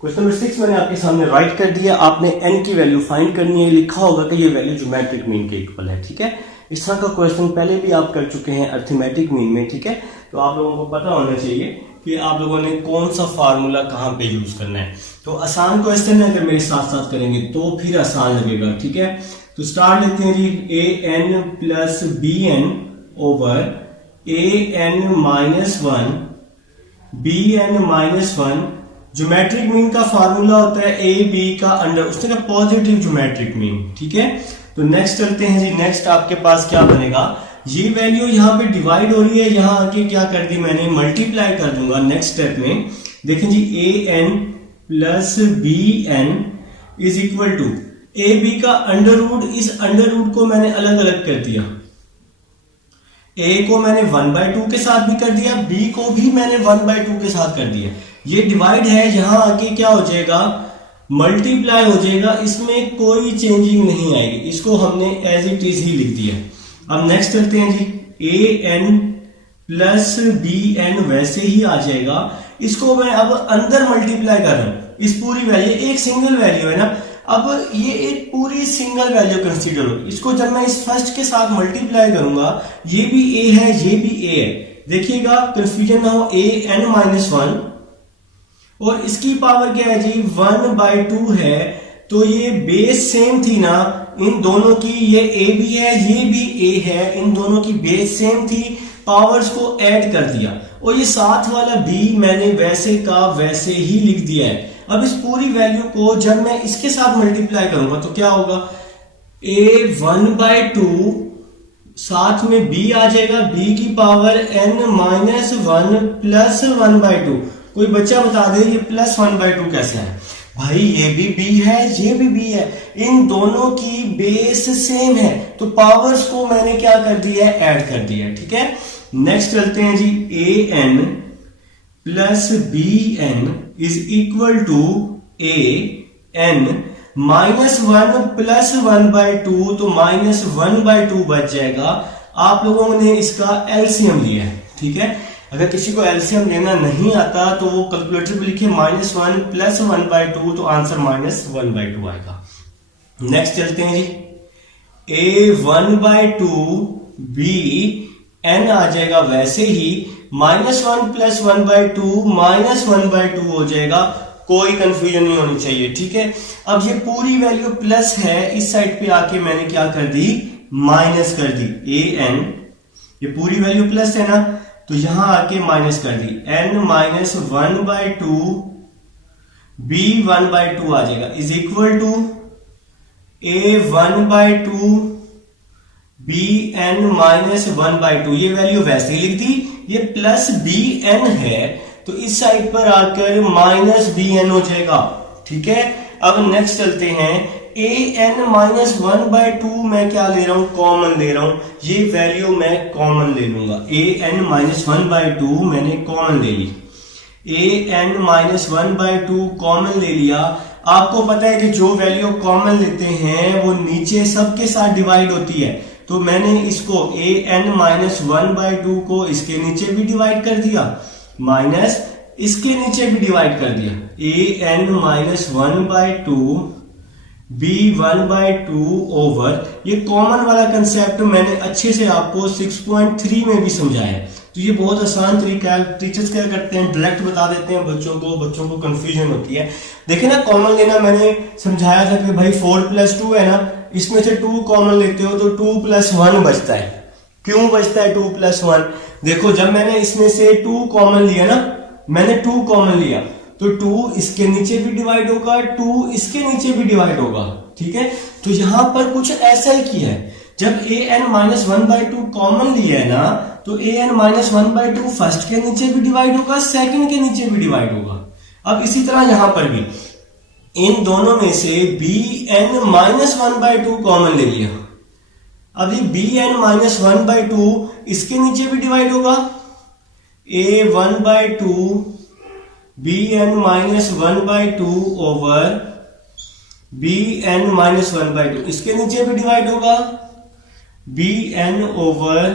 Question number 6 मैंने आपके सामने राइट कर दिया। आपने n की वैल्यू फाइंड करनी है। लिखा होगा कि ये वैल्यू ज्योमेट्रिक मीन के इक्वल है। ठीक है, इस तरह का क्वेश्चन पहले भी आप कर चुके हैं अरिथमेटिक मीन में। ठीक है, तो आप लोगों को पता होना चाहिए कि आप लोगों ने कौन सा फार्मूला कहाँ पे यूज करना है। तो आसान क्वेश्चन है, अगर मेरे साथ साथ करेंगे तो फिर आसान लगेगा। ठीक है, तो स्टार्ट लेते हैं जी। a n plus b n over a n minus one b n minus one. Geometric mean का फार्मूला होता है ए बी का अंडर, उसने कहा पॉजिटिव ज्योमेट्रिक मीन। ठीक है, तो नेक्स्ट चलते हैं जी। नेक्स्ट आपके पास क्या बनेगा, ये वैल्यू यहाँ पे डिवाइड हो रही है, यहाँ आके क्या कर दी मैंने, मल्टीप्लाई कर दूंगा नेक्स्ट स्टेप में। देखें जी, a n plus b n is equal to a b का अंडर रूट। इस अंडर रूट को मैंने अलग अलग कर दिया। ए को मैंने 1/2 के साथ भी कर दिया, बी को भी मैंने 1/2 के साथ कर दिया। ये डिवाइड है, यहां आके क्या हो जाएगा, मल्टीप्लाई हो जाएगा। इसमें कोई चेंजिंग नहीं आएगी, इसको हमने एज इट इज ही लिख दिया। अब नेक्स्ट चलते हैं जी। A n plus b N वैसे ही आ जाएगा। इसको मैं अब अंदर मल्टीप्लाई कर रहा हूं। इस पूरी वैल्यू एक सिंगल वैल्यू है ना, अब ये एक पूरी सिंगल वैल्यू कंसीडर हो। इसको जब मैं इस फर्स्ट के साथ मल्टीप्लाई करूंगा, ये भी ए है, ये भी ए है। देखिएगा कंफ्यूजन ना हो, ए एन माइनस वन और इसकी पावर क्या है जी, 1/2 है। तो ये बेस सेम थी ना इन दोनों की, ये ए भी है ये भी ए है, इन दोनों की बेस सेम थी। पावर्स को ऐड कर दिया और ये साथ वाला बी मैंने वैसे का वैसे ही लिख दिया है। अब इस पूरी वैल्यू को जब मैं इसके साथ मल्टीप्लाई करूंगा तो क्या होगा, a 1/2 साथ में b आ जाएगा, b की power n minus one plus 1/2। कोई बच्चा बता दे ये प्लस 1/2 कैसे है भाई, ये भी b है ये भी b है, इन दोनों की बेस सेम है तो पावर्स को मैंने क्या कर दिया है, ऐड कर दिया है। ठीक है, नेक्स्ट चलते हैं जी। a n plus b n is equal to a n minus one plus 1/2, तो माइनस 1/2 बच जाएगा। आप लोगों ने इसका एलसीएम लिया है। ठीक है, अगर किसी को एलसीएम लेना नहीं आता तो वो कैलकुलेटर पे लिखे -1 प्लस 1/2, तो आंसर -1/2 आएगा। नेक्स्ट चलते हैं जी। ए 1/2 बी एन आ जाएगा वैसे ही, -1 प्लस 1/2 -1/2 हो जाएगा। कोई कंफ्यूजन नहीं होनी चाहिए। ठीक है, अब ये पूरी वैल्यू प्लस है, इस साइड पे आके मैंने क्या कर दी, माइनस कर दी। ए एन, ये पूरी वैल्यू प्लस है ना, तो यहां आके माइनस कर दी। n माइनस 1/2 b 1/2 आ जाएगा is equal to a 1/2 b n minus 1/2। ये वैल्यू वैसे ही लिख दी, ये प्लस बी एन है तो इस साइड पर आकर माइनस बी एन हो जाएगा। ठीक है, अब नेक्स्ट चलते हैं। ए एन माइनस 1/2 मैं क्या ले रहा हूं, कॉमन ले रहा हूं। ये वैल्यू मैं कॉमन ले लूंगा। ए एन माइनस 1/2 मैंने कॉमन ले ली। ए एन माइनस 1/2 कॉमन ले लिया। आपको पता है कि जो वैल्यू कॉमन लेते हैं वो नीचे सबके साथ डिवाइड होती है, तो मैंने इसको ए एन माइनस 1/2 को इसके नीचे भी डिवाइड कर दिया, माइनस इसके नीचे भी डिवाइड कर दिया। ए एन माइनस 1/2 बी 1/2 ओवर, ये कॉमन वाला कंसेप्ट मैंने अच्छे से आपको 6.3 में भी समझाया। तो ये बहुत आसान तरीका है। टीचर्स क्या करते हैं, डायरेक्ट बता देते हैं बच्चों को कंफ्यूजन होती है। देखिए ना, कॉमन लेना मैंने समझाया था कि भाई 4 + 2 है ना, इसमें से 2 कॉमन लेते हो तो 2 + 1 बचता है। क्यों बचता है 2 + 1? देखो, जब मैंने इसमें से 2 कॉमन लिया ना, मैंने 2 कॉमन लिया तो 2 इसके नीचे भी डिवाइड होगा, 2 इसके नीचे भी डिवाइड होगा। ठीक है, तो यहां पर कुछ ऐसा ही किया है। जब ए एन माइनस 1/2 कॉमन लिया है ना, तो ए एन माइनस 1/2 फर्स्ट के नीचे भी डिवाइड होगा, सेकंड के नीचे भी डिवाइड होगा। अब इसी तरह यहां पर भी इन दोनों में से बी एन माइनस 1/2 कॉमन ले लिया। अब ये बी एन माइनस 1/2 इसके नीचे भी डिवाइड होगा, a 1/2 b n minus 1/2 over b n minus 1/2 इसके नीचे भी डिवाइड होगा, b n over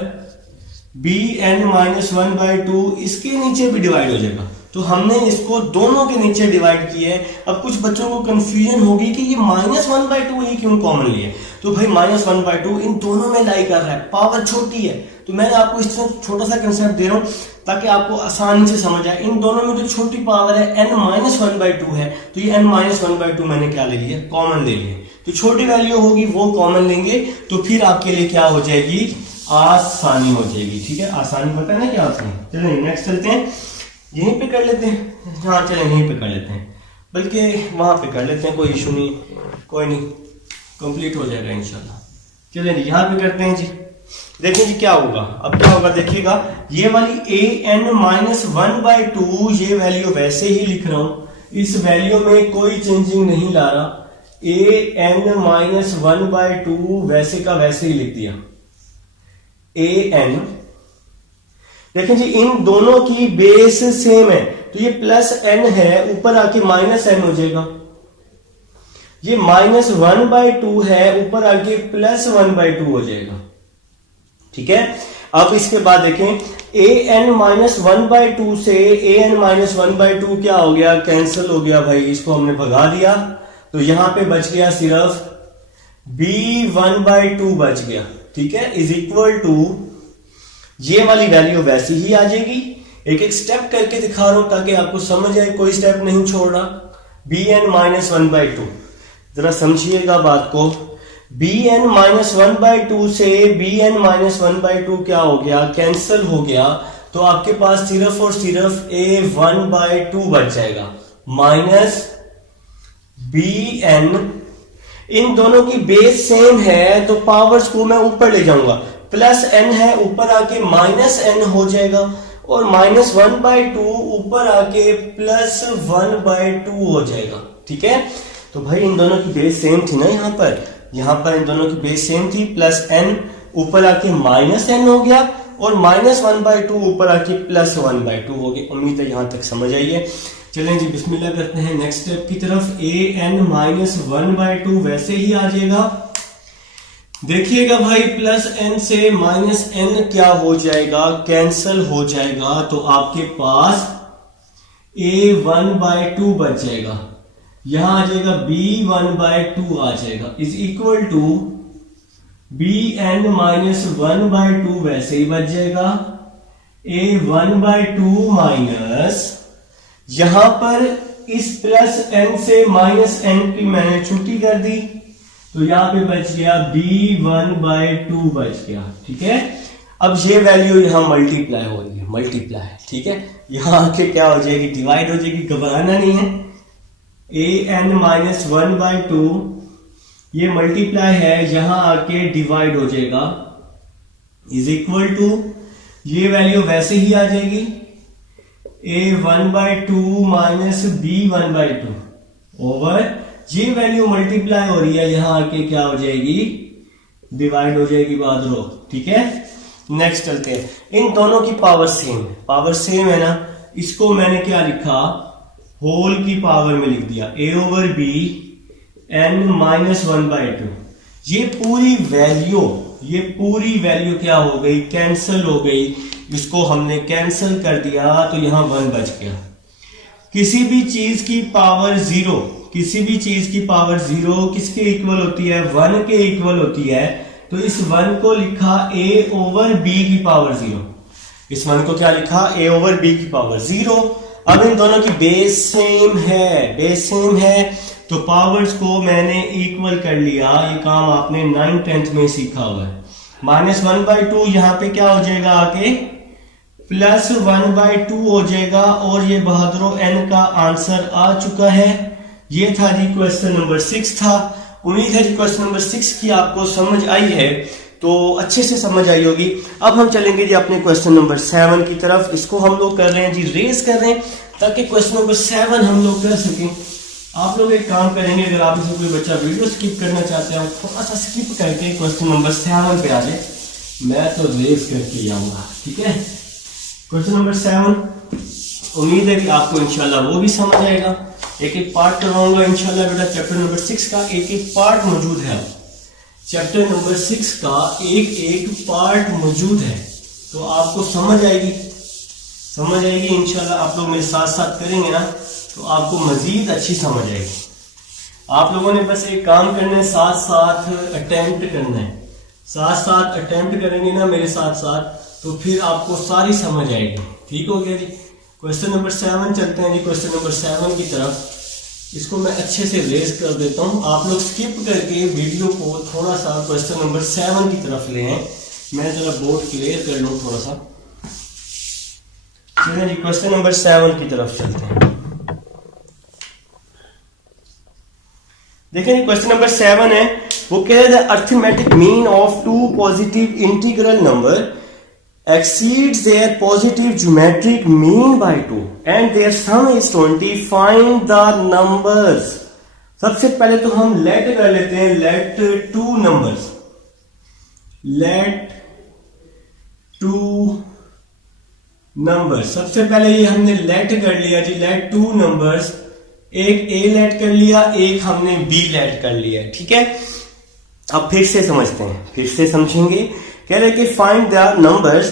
b n minus 1/2 इसके नीचे भी डिवाइड हो जाएगा। तो हमने इसको दोनों के नीचे डिवाइड किया है। अब कुछ बच्चों को कंफ्यूजन होगी कि ये -1/2 ही क्यों कॉमन लिया, तो भाई -1/2 इन दोनों में लाई कर रहा है, पावर छोटी है, तो मैंने आपको इस तरह छोटा सा कंसेप्ट दे रहा हूं ताकि आपको आसानी से समझ आए। इन दोनों में जो छोटी पावर है n-1/2 है, तो ये n-1/2 मैंने क्या ले लिया, कॉमन ले लिया। तो छोटी वैल्यू होगी वो कॉमन लेंगे, तो फिर आपके लिए क्या हो जाएगी, आसानी हो जाएगी। ठीक है, आसानी पता है ना क्या होती है। चलिए नेक्स्ट चलते हैं, यहीं पे कर लेते हैं। हाँ चलें यहीं पे कर लेते हैं, बल्कि वहां पे कर लेते हैं, कोई इशू नहीं, कोई नहीं, कंप्लीट हो जाएगा इंशाल्लाह। चलिए यहाँ पे करते हैं जी। देखिए जी क्या होगा, अब क्या होगा देखिएगा, ये वाली an-1/2 ये वैल्यू वैसे ही लिख रहा हूं, इस वैल्यू में कोई चेंजिंग नहीं ला रहा। an-1/2 वैसे का वैसे ही लिख दिया। an देखिए जी इन दोनों की बेस सेम है, तो ये +n है, ऊपर आके -n हो जाएगा। ये -1/2 है, ऊपर आके +1/2 हो जाएगा। ठीक है, अब इसके बाद देखें an-1/2 से an-1/2 क्या हो गया, कैंसिल हो गया भाई, इसको हमने भगा दिया, तो यहां पे बच गया सिर्फ b1/2 बच गया। ठीक है, इज इक्वल टू ये वाली वैल्यू वैसी ही आ जाएगी। एक एक स्टेप करके दिखा रहा हूं ताकि आपको समझ आए, कोई स्टेप नहीं छोड़ रहा। bn-1/2 जरा समझिएगा बात को, bn-1/2 से bn-1/2 क्या हो गया, कैंसिल हो गया, तो आपके पास सिर्फ और सिर्फ a1/2 बच जाएगा माइनस bn। इन दोनों की बेस सेम है, तो पावर्स को मैं ऊपर ले जाऊंगा, +n है, ऊपर आके -n हो जाएगा, और -1/2 ऊपर आके +1/2 हो जाएगा। ठीक है, तो भाई इन दोनों की बेस सेम थी ना, यहां पर इन दोनों की बेस सेम थी, +n ऊपर आके -n हो गया, और -1/2 ऊपर आके +1/2 हो गया। उम्मीद है यहां तक समझ आई है। चलें जी बिस्मिल्लाह करते हैं नेक्स्ट स्टेप की तरफ। an-1/2 वैसे ही आ जाएगा। देखिएगा भाई +n से -n क्या हो जाएगा, कैंसिल हो जाएगा, तो आपके पास a1/2 बच जाएगा, यहां आ जाएगा b1/2 आ जाएगा, इज इक्वल टू bn-1/2 वैसे ही बच जाएगा, a1/2 माइनस, यहां पर इस +n से -n की मैंने छुट्टी कर दी, तो यहां पे बच गया b1/2 बच गया। ठीक है, अब ये वैल्यू यहां मल्टीप्लाई हो रही है, मल्टीप्लाई। ठीक है, यहां आके क्या हो जाएगी, डिवाइड हो जाएगी, घबराना नहीं है। an-1/2 ये मल्टीप्लाई है, यहां आके डिवाइड हो जाएगा, इज इक्वल टू ये वैल्यू वैसे ही आ जाएगी, a1/2 माइनस b1/2 ओवर ये वैल्यू मल्टीप्लाई हो रही है, यहां आके क्या हो जाएगी, डिवाइड हो जाएगी बाद रो। ठीक है, नेक्स्ट चलते हैं। इन दोनों की पावर सेम है ना, इसको मैंने क्या लिखा, होल की पावर में लिख दिया, a/b n-1/2। ये पूरी वैल्यू क्या हो गई, कैंसिल हो गई, इसको हमने कैंसिल कर दिया, तो यहां 1 बच गया। किसी भी चीज की पावर जीरो किसके इक्वल होती है, 1 के इक्वल होती है, तो इस 1 को लिखा a/b की पावर 0, इस 1 को क्या लिखा, a/b की पावर 0। अब इन दोनों की बेस सेम है, तो पावर्स को मैंने इक्वल कर लिया। ये काम आपने 9th-10th में सीखा हुआ है। -1/2 यहां पे क्या हो जाएगा, आके +1/2 हो जाएगा, और ये बहादुरों n का आंसर आ चुका है। ये था जी क्वेश्चन नंबर 6 था। उम्मीद है जी क्वेश्चन नंबर 6 की आपको समझ आई है, तो अच्छे से समझ आई होगी। अब हम चलेंगे जी अपने क्वेश्चन नंबर 7 की तरफ। इसको हम लोग कर रहे हैं जी, रेस कर रहे हैं, ताकि क्वेश्चन नंबर 7 हम लोग कर सकें। आप लोग एक काम करेंगे, अगर आप इसमें कोई बच्चा वीडियो स्किप करना चाहते हैं, थोड़ा सा स्किप करके क्वेश्चन नंबर 7 पे आ जाए, मैं तो रेस करके आऊंगा। ठीक है, क्वेश्चन नंबर 7, उम्मीद है कि आपको इंशाल्लाह वो भी समझ आएगा। एक एक पार्ट करवाऊंगा इंशाल्लाह बेटा। चैप्टर नंबर 6 का एक एक पार्ट मौजूद है, चैप्टर नंबर 6 का एक एक पार्ट मौजूद है, तो आपको समझ आएगी। समझ आएगी इंशाल्लाह। आप लोग मेरे साथ साथ करेंगे ना तो आपको मजीद अच्छी समझ आएगी। आप लोगों ने बस एक काम करना है, साथ साथ अटेम्प्ट करना है। साथ साथ अटेम्प्ट करेंगे ना मेरे साथ साथ तो फिर आपको सारी समझ आएगी। ठीक हो गया जी। क्वेश्चन नंबर 7 चलते हैं जी। क्वेश्चन नंबर 7 की तरफ इसको मैं अच्छे से रेज कर देता हूँ। आप लोग स्किप करके वीडियो को थोड़ा सा क्वेश्चन नंबर 7 की तरफ ले आए। मैं जरा बोर्ड क्लियर कर लूँ थोड़ा सा। चलिए जी क्वेश्चन नंबर 7 की तरफ चलते हैं। देखिए क्वेश्चन नंबर 7 है, वो कह रहे थे arithmetic mean of two positive integral number exceeds their positive geometric mean by 2 and their sum is 20. Find the numbers. सबसे पहले तो हम लेट कर लेते हैं, let two numbers, let two numbers. सबसे पहले ये हमने लेट कर लिया जी, लेट टू नंबर्स। एक ए लेट कर लिया, एक हमने बी लेट कर लिया। ठीक है, अब फिर से समझते हैं, फिर से समझेंगे। कह रहे कि फाइंड द नंबर्स,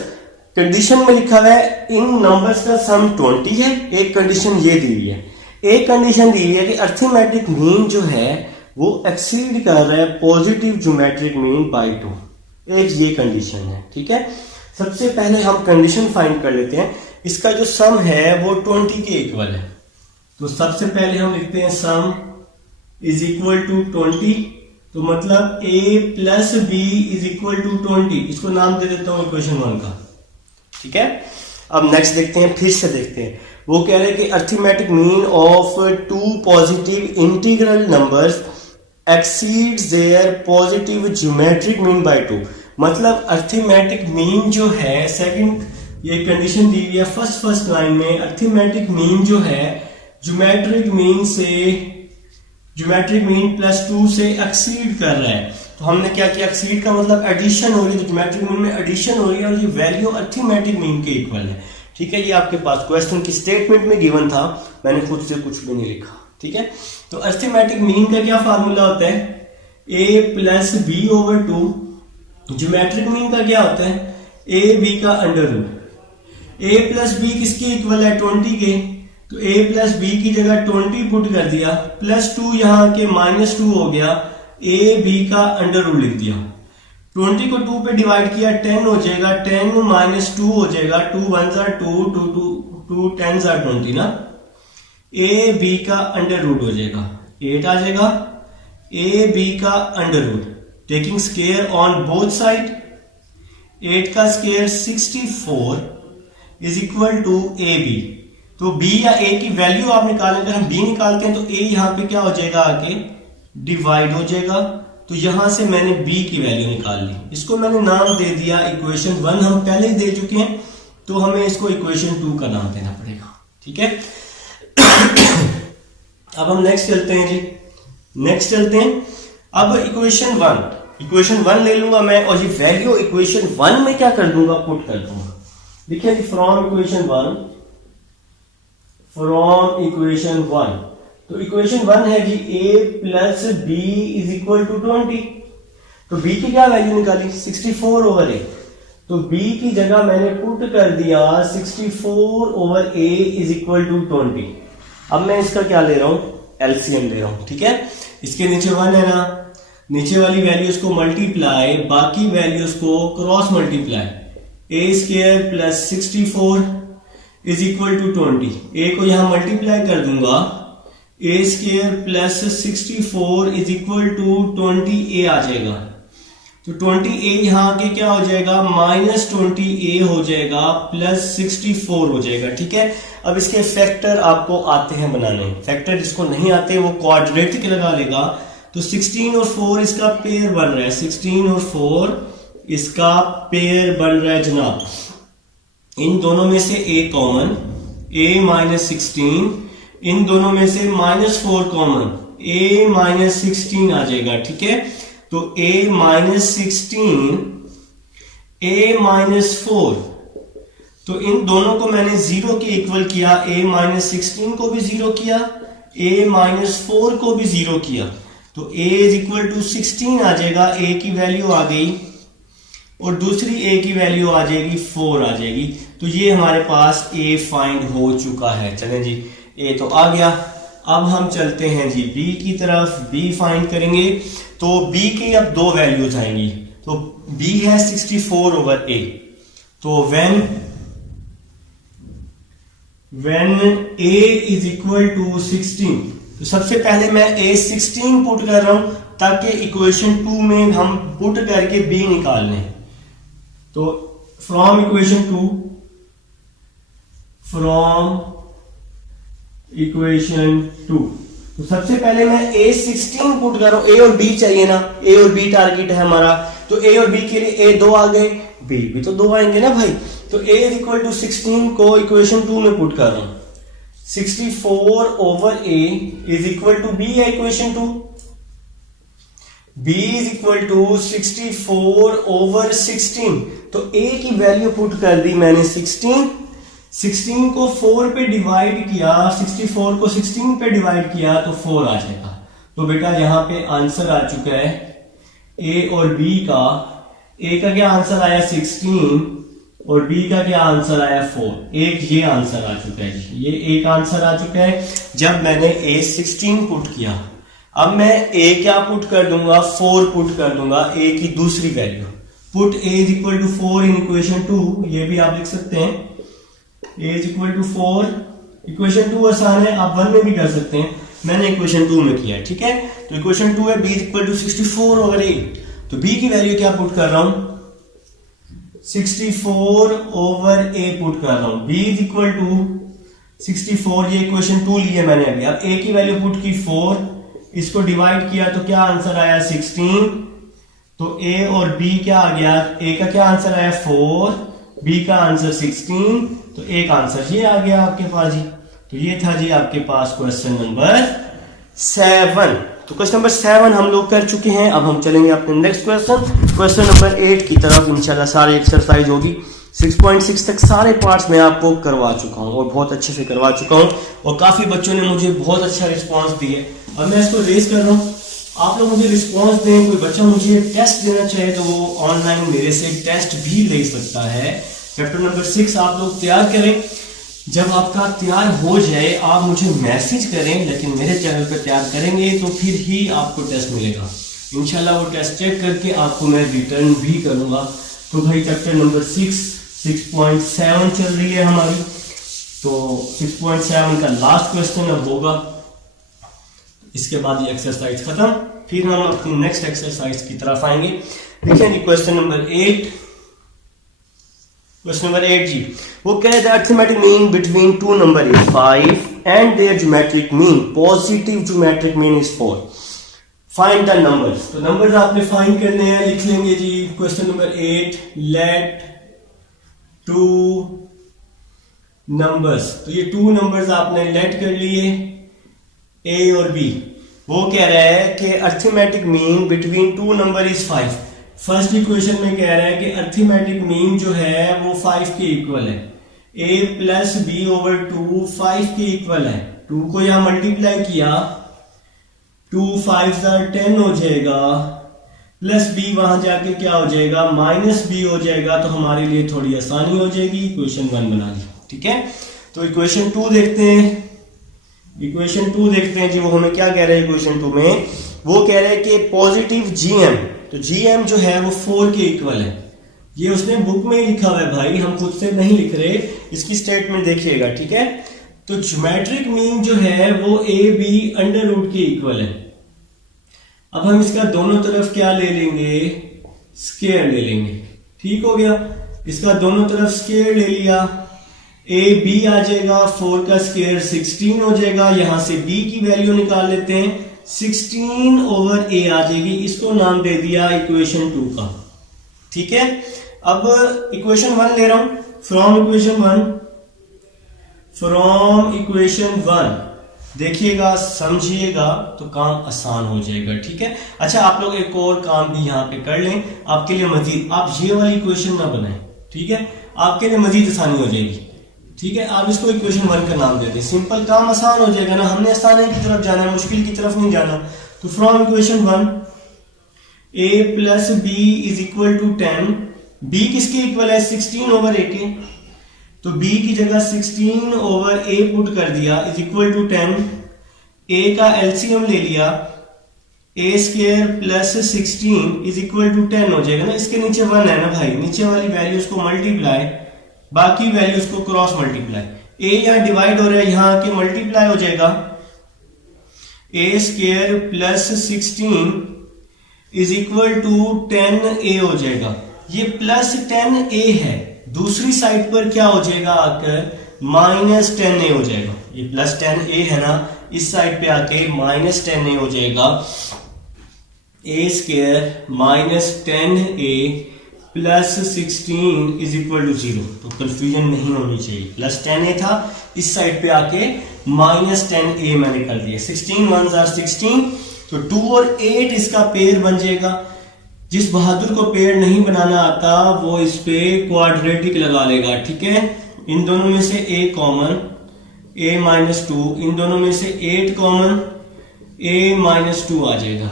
कंडीशन में लिखा हुआ है इन नंबर्स का सम 20 है। एक कंडीशन ये दी हुई है, एक कंडीशन दी हुई है कि अर्थमेटिक मीन जो है वो एक्सीड कर रहा है पॉजिटिव ज्योमेट्रिक मीन बाय 2। एक ये कंडीशन है। ठीक है, सबसे पहले हम कंडीशन फाइंड कर लेते हैं। इसका जो सम है वो 20 के इक्वल है। तो सबसे पहले हम लिखते हैं सम इज इक्वल टू 20। तो मतलब a plus B is equal to 20। इसको नाम दे देता हूं इक्वेशन 1 का। ठीक है, अब नेक्स्ट देखते हैं, फिर से देखते हैं। वो कह रहे हैं कि arithmetic mean of two positive integral numbers exceeds their positive geometric mean by 2। मतलब अर्थमेटिक मीन जो है, सेकंड ये कंडीशन दी हुई है फर्स्ट लाइन में, अर्थमेटिक मीन जो है ज्योमेट्रिक मीन से, ज्योमेट्रिक मीन प्लस 2 से एक्सीड कर रहा है। तो हमने क्या किया, एक्सीड का मतलब एडिशन हो रही है, ज्योमेट्रिक मीन में एडिशन हो रही है और ये वैल्यू अर्थमेटिक मीन के इक्वल है। ठीक है, ये आपके पास क्वेश्चन की स्टेटमेंट में गिवन था, मैंने खुद से कुछ भी नहीं लिखा। ठीक है, तो अर्थमेटिक मीन का क्या फार्मूला होता है, a plus B over 2। Geometric mean का क्या होता है, a b का under root. a plus B किसके इक्वल है, 20 के। तो a प्लस बी की जगह 20 पुट कर दिया, प्लस 2 यहां के -2 हो गया, a b का अंडर रूट लिख दिया। 20 को 2 पे डिवाइड किया, 10 हो जाएगा, 10 माइनस 2 हो जाएगा, 2 1 जार 2, 2 10 जार 20 ना। a b का अंडर रूट हो जाएगा 8 आ जाएगा, a b का under root taking square on both side, 8 का square 64 is equal to a b। तो b या a की वैल्यू आप निकालें, अगर हम b निकालते हैं तो a यहां पे क्या हो जाएगा, आके डिवाइड हो जाएगा। तो यहां से मैंने b की वैल्यू निकाल ली, इसको मैंने नाम दे दिया इक्वेशन 1। हम पहले ही दे चुके हैं तो हमें इसको इक्वेशन 2 का नाम देना पड़ेगा। ठीक है, अब हम नेक्स्ट चलते हैं जी, नेक्स्ट चलते हैं। अब इक्वेशन 1 ले लूंगा मैं और ये वैल्यू इक्वेशन 1 में क्या कर दूंगा, पुट कर दूंगा। देखिए फ्रॉम इक्वेशन 1, फ्रॉम इक्वेशन 1। तो इक्वेशन 1 है जी a plus B is equal to 20। तो b की क्या वैल्यू निकाली, 64 ओवर a। तो b की जगह मैंने पुट कर दिया 64 over a is equal to 20। अब मैं इसका क्या ले रहा हूं, एलसीएम ले रहा हूं। ठीक है, इसके नीचे 1 है ना, नीचे वाली वैल्यूज को मल्टीप्लाई, बाकी वैल्यूज को cross multiply, a square plus 64 is equal to 20। a को यहां मल्टीप्लाई कर दूंगा, a square plus 64 is equal to 20a आ जाएगा। तो 20a यहां के क्या हो जाएगा, -20a हो जाएगा, प्लस 64 हो जाएगा। ठीक है, अब इसके फैक्टर आपको आते हैं बनाने, फैक्टर जिसको नहीं आते वो क्वाड्रेटिक लगा लेगा। तो 16 और 4 इसका पेयर बन रहा है, 16 और 4 इसका पेयर बन रहा है जनाब। इन दोनों में से a कॉमन, a -16, इन दोनों में से -4 कॉमन, a -16 आ जाएगा। ठीक है, तो a -16, a -4, तो इन दोनों को मैंने 0 के इक्वल किया, a -16 को भी 0 किया, a -4 को भी 0 किया। तो a इज इक्वल टू 16 आ जाएगा, a की वैल्यू आ गई और दूसरी ए की वैल्यू आ जाएगी 4 आ जाएगी। तो ये हमारे पास ए फाइंड हो चुका है। चलें जी, ए तो आ गया। अब हम चलते हैं जी बी की तरफ, बी फाइंड करेंगे। तो बी की अब दो वैल्यूज आएंगी। तो बी है 64 ओवर ए। तो when a is equal to 16, तो सबसे पहले मैं a 16 पुट कर रहा हूं ताकि इक्वेशन 2 में हम पुट करके b निकाल लें। तो फ्रॉम इक्वेशन 2 तो सबसे पहले मैं a 16 पुट कर रहा हूं। a और b चाहिए ना, a और b टारगेट है हमारा। तो a और b के लिए a 2 आ गए, b भी तो 2 आएंगे ना भाई। तो a इज इक्वल टू 16 को इक्वेशन 2 में पुट कर रहा हूं। 64 over a is equal to b है equation 2। b is equal to 64 over 16। तो a की वैल्यू पुट कर दी मैंने 16 को 4 पे डिवाइड किया, 64 को 16 पे डिवाइड किया तो 4 आ जाएगा। तो बेटा यहां पे आंसर आ चुका है a और b का। a का क्या आंसर आया 16 और b का क्या आंसर आया 4। एक ये आंसर आ चुका है, ये एक आंसर आ चुका है जब मैंने a 16 पुट किया। अब मैं a क्या पुट कर दूंगा, 4 पुट कर दूंगा a की दूसरी वैल्यू। Put a is equal to 4 in equation 2, ये भी आप लिख सकते हैं। a is equal to 4, equation 2 आसान है, आप 1 में भी कर सकते हैं। मैंने इक्वेशन 2 में किया है, ठीक है। तो इक्वेशन 2 है b is equal to 64 over a। तो b की वैल्यू क्या पुट कर रहा हूं, 64 ओवर a पुट कर रहा हूं। b इज इक्वल टू 64, ये इक्वेशन 2 लिए मैंने अभी। अब a की वैल्यू पुट की 4, इसको डिवाइड किया तो क्या आंसर आया 16। तो a और b क्या आ गया, a का क्या आंसर आया 4, b का आंसर 16। तो एक आंसर ये आ गया आपके पास जी। तो ये था जी आपके पास क्वेश्चन नंबर 7। तो क्वेश्चन नंबर 7 हम लोग कर चुके हैं। अब हम चलेंगे अपने नेक्स्ट क्वेश्चन नंबर 8 की तरफ। इंशाल्लाह सारी एक्सरसाइज होगी। 6.6 तक सारे पार्ट्स मैं आपको करवा चुका हूं और बहुत अच्छे से करवा चुका हूं और काफी बच्चों ने मुझे बहुत अच्छा रिस्पांस दिए। अब मैं इसको रेज कर रहा हूं, आप लोग मुझे रिस्पांस दें। कोई बच्चा मुझे टेस्ट देना चाहे तो वो ऑनलाइन मेरे से टेस्ट भी ले सकता है। चैप्टर नंबर 6 आप लोग तैयार करें। जब आपका तैयार हो जाए आप मुझे मैसेज करें, लेकिन मेरे चैनल पर तैयार करेंगे तो फिर ही आपको टेस्ट मिलेगा। इंशाल्लाह वो टेस्ट चेक करके आपको मैं रिटर्न भी करूंगा। तो भाई चैप्टर नंबर 6.7 चल रही है हमारी। तो 6.7 का लास्ट क्वेश्चन अब होगा, इसके बाद ये एक्सरसाइज खत्म, फिर हम अपनी नेक्स्ट एक्सरसाइज की तरफ आएंगे। देखिए क्वेश्चन नंबर 8। क्वेश्चन नंबर 8 जी, वो कह रहे थे arithmetic mean between two number is 5 and their geometric mean positive geometric mean is 4। Find the numbers. तो नंबर्स आपने फाइंड करने हैं, लिख लेंगे जी। Question number 8, let two numbers. तो ये 2 नंबर्स आपने लेट कर लिए, ए और बी। वो कह रहा है कि arithmetic mean between two number is 5। First equation में कह रहा है कि अरिथमेटिक मीन जो है वो 5 के इक्वल है। a प्लस बी ओवर 2 5 के इक्वल है। 2 को यहां मल्टीप्लाई किया, 2 5 10 हो जाएगा, प्लस b वहां जाके क्या हो जाएगा माइनस b हो जाएगा। तो हमारे लिए थोड़ी आसानी हो जाएगी, इक्वेशन 1 बना ली, ठीक है। तो इक्वेशन 2 देखते हैं। इक्वेशन 2 देखते हैं जी, वो हमें क्या कह रहे हैं इक्वेशन 2 में। वो कह रहे हैं कि पॉजिटिव gm, तो gm जो है वो 4 के इक्वल है। ये उसने बुक में ही लिखा हुआ है भाई, हम खुद से नहीं लिख रहे। इसकी स्टेटमेंट देखिएगा, ठीक है। तो ज्योमेट्रिक मीन जो है वो ए बी अंडर रूट के इक्वल है। अब हम इसका दोनों तरफ क्या ले लेंगे, स्क्वायर ले लेंगे, ठीक हो गया। इसका दोनों तरफ स्क्वायर ले लिया, ए बी आ जाएगा, 4 का स्क्वायर 16 हो जाएगा। यहां से बी की वैल्यू निकाल लेते हैं, 16 ओवर ए आ जाएगी। इसको नाम दे दिया इक्वेशन 2 का, ठीक है। अब इक्वेशन 1 ले रहा हूं, फ्रॉम इक्वेशन 1 देखिएगा, समझिएगा तो काम आसान हो जाएगा, ठीक है। अच्छा आप लोग एक और काम भी यहां पे कर लें आपके लिए मजीद, आप ये वाली इक्वेशन ना बनाएं, ठीक है, आपके लिए मजीद आसानी हो जाएगी, ठीक है। आप इसको इक्वेशन 1 का नाम दे दें, सिंपल काम आसान हो जाएगा ना। हमने आसानी की तरफ जाना है, मुश्किल की तरफ नहीं जाना। तो from equation 1 a plus B is equal to 10 b किसके इक्वल है 16 ओवर a के, तो b की जगह 16 ओवर a पुट कर दिया इज इक्वल टू 10, a का एलसीएम ले लिया, a square plus 16 is equal to 10 हो जाएगा ना, इसके नीचे 1 है ना भाई, नीचे वाली वैल्यूज को मल्टीप्लाई, बाकी वैल्यूज को क्रॉस मल्टीप्लाई, a यहां डिवाइड हो रहा है, यहां आके मल्टीप्लाई हो जाएगा, a square plus 16 is equal to 10a हो जाएगा। ये प्लस 10a है, दूसरी साइड पर क्या हो जाएगा आकर माइनस 10a हो जाएगा। ये प्लस 10a है ना, इस साइड पे आके माइनस 10a हो जाएगा, a square minus 10a plus 16 is equal to 0। तो कंफ्यूजन नहीं होनी चाहिए, प्लस 10a था, इस साइड पे आके माइनस 10a मैंने कर दिया, 16 1s are 16, तो 2 और 8 इसका पेयर बन जाएगा। जिस बहादुर को पेयर नहीं बनाना आता वो इस पे क्वाड्रेटिक लगा लेगा, ठीक है। इन दोनों में से a कॉमन, a माइनस 2, इन दोनों में से 8 कॉमन, a माइनस 2 आ जाएगा,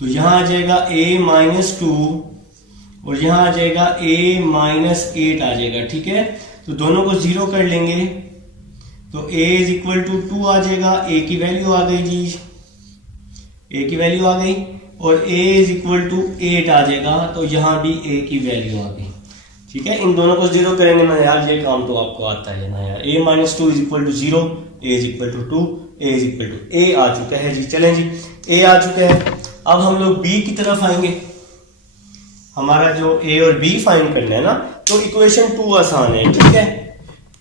तो यहां आ जाएगा a माइनस 2 और यहां आ जाएगा a माइनस 8 आ जाएगा, ठीक है। तो दोनों को 0 कर लेंगे तो a इज इक्वल टू 2 आ जाएगा, a की वैल्यू आ गई जी, a की वैल्यू आ गई, और a इज इक्वल टू 8 आ जाएगा, तो यहां भी a की वैल्यू आ गई, ठीक है। इन दोनों को 0 करेंगे ना यार, ये काम तो आपको आता है ना यार। a minus 2 is equal to 0, a is equal to 2, a is equal to a आ चुका है जी। चलें जी, a आ चुका है, अब हम लोग b की तरफ आएंगे। हमारा जो a और b फाइंड करना है ना, तो इक्वेशन 2 आसान है, ठीक है।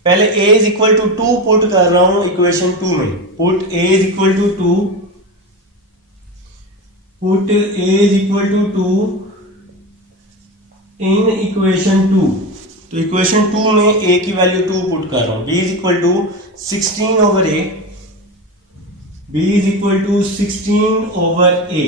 पहले a is equal to 2 put कर रहा हूं इक्वेशन 2 में, put a is equal to 2, put a is equal to 2 in equation 2। तो इक्वेशन 2 में a की वैल्यू 2 पुट कर रहा हूं, b is equal to 16 over a, b is equal to 16 over a,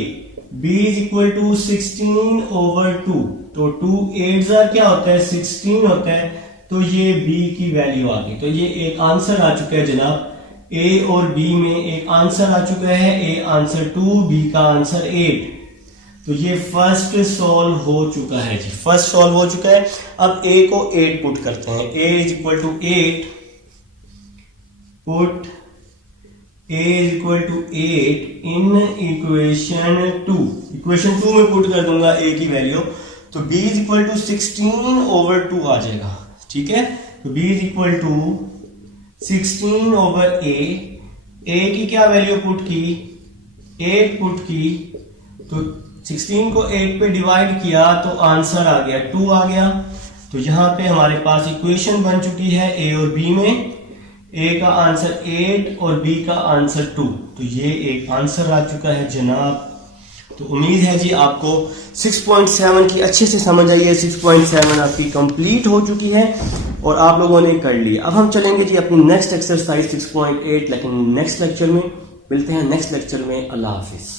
b is equal to 16 over 2, तो 2 8 क्या होता है 16 होता है, तो ये b की वैल्यू आ गई। तो ये एक आंसर आ चुका है जनाब, a और b में एक आंसर आ चुका है, a आंसर 2, b का आंसर 8। तो ये फर्स्ट सॉल्व हो चुका है जी, फर्स्ट सॉल्व हो चुका है। अब a को 8 पुट करते हैं, a is equal to 8, put a is equal to 8 in equation 2। Equation 2 में पुट कर दूंगा a की वैल्यू, तो b is equal to 16 over 2 आ जाएगा, ठीक है। तो b is equal to 16 over a की क्या वैल्यू पुट की 8 पुट की, तो 16 को 8 पे डिवाइड किया तो आंसर आ गया 2 आ गया। तो यहां पे हमारे पास इक्वेशन बन चुकी है a और b में, a का आंसर 8 और b का आंसर 2, तो ये एक आंसर आ चुका है जनाब। तो उम्मीद है जी आपको 6.7 की अच्छे से समझ आई है, 6.7 आपकी कंप्लीट हो चुकी है और आप लोगों ने कर ली। अब हम चलेंगे जी अपनी नेक्स्ट एक्सरसाइज 6.8, लेकिन नेक्स्ट लेक्चर में मिलते हैं, नेक्स्ट लेक्चर में। अल्लाह हाफिज।